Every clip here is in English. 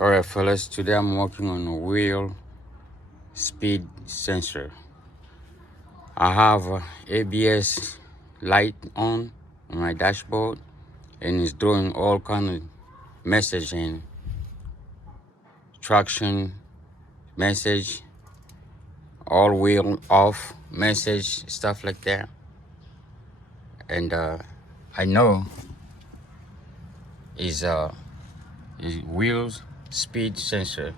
Alright fellas, today I'm working on a wheel speed sensor. I have a ABS light on my dashboard and it's drawing all kind of message and traction message, all wheel off message, stuff like that. And I know is wheels speed sensor.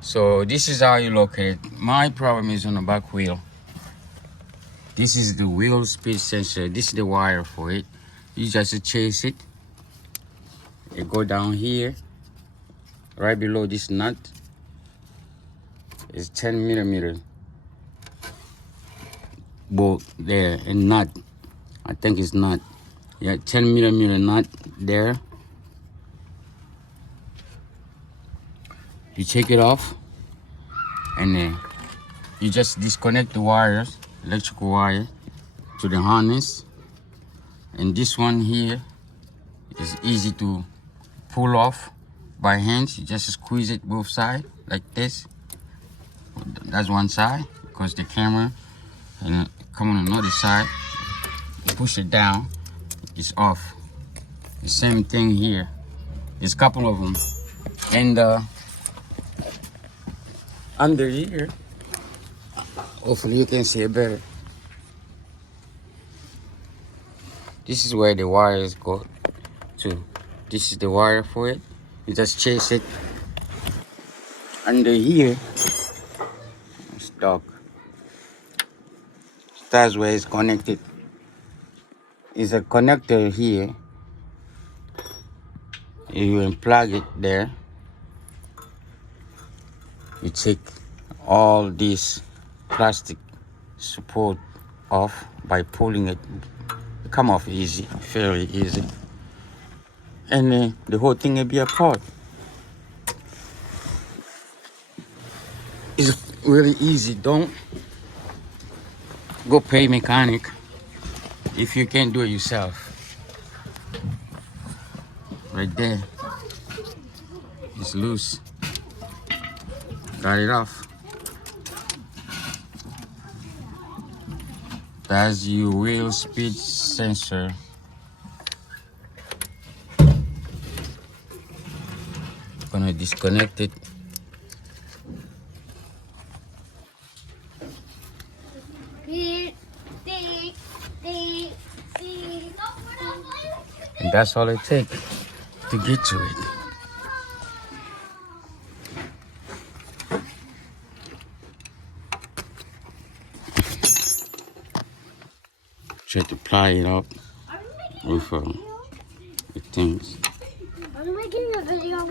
So this is how you locate it. My problem is on the back wheel. This is the wheel speed sensor. This is the wire for it. You just chase it. It go down here, right below this nut. It's 10 millimeter bolt there, and nut. I think it's nut. Yeah, 10 millimeter nut there. You take it off, and then you just disconnect the wires, electrical wire, to the harness. And this one here is easy to pull off by hands. You just squeeze it both sides like this. That's one side, because the camera, and come on another side, push it down, it's off. The same thing here. There's a couple of them. And under here, hopefully you can see it better. This is where the wires go to. This is the wire for it. You just chase it. Under here, it's dark. That's where it's connected. It's a connector here. You unplug it there. You take all this plastic support off by pulling it. It come off easy, fairly easy. And the whole thing will be apart. It's really easy. Don't go pay mechanic if you can't do it yourself. Right there, it's loose. Got it off. That's your wheel speed sensor. Gonna disconnect it. And that's all it takes to get to it. Try to ply it up with the things. I'm making a video.